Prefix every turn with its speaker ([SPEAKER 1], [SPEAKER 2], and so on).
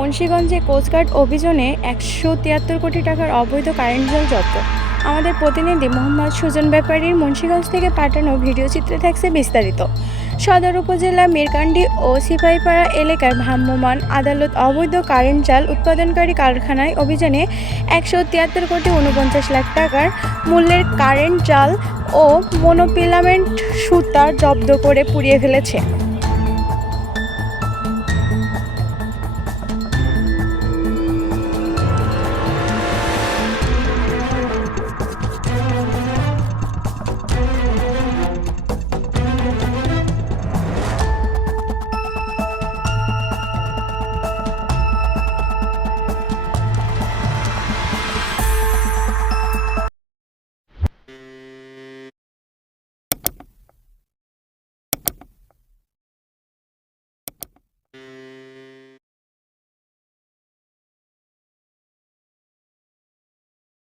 [SPEAKER 1] মুন্সীগঞ্জে coast guard অভিযানে একশো তিয়াত্তর কোটি টাকার অবৈধ কারেন্ট জল জব্দ। আমাদের প্রতিনিধি মোহাম্মদ সুজন ব্যাপারীর মুন্সীগঞ্জ থেকে পাঠানো ভিডিও চিত্রে থাকছে বিস্তারিত। সদর উপজেলা মিরকান্ডি ও সিপাহীপাড়া এলাকার ভ্রাম্যমাণ আদালত অবৈধ কারেন্ট জাল উৎপাদনকারী কারখানায় অভিযানে একশো তিয়াত্তর কোটি উনপঞ্চাশ লাখ টাকার মূল্যের কারেন্ট জাল ও মনোপিলামেন্ট সুতা জব্দ করে পুড়িয়ে ফেলেছে।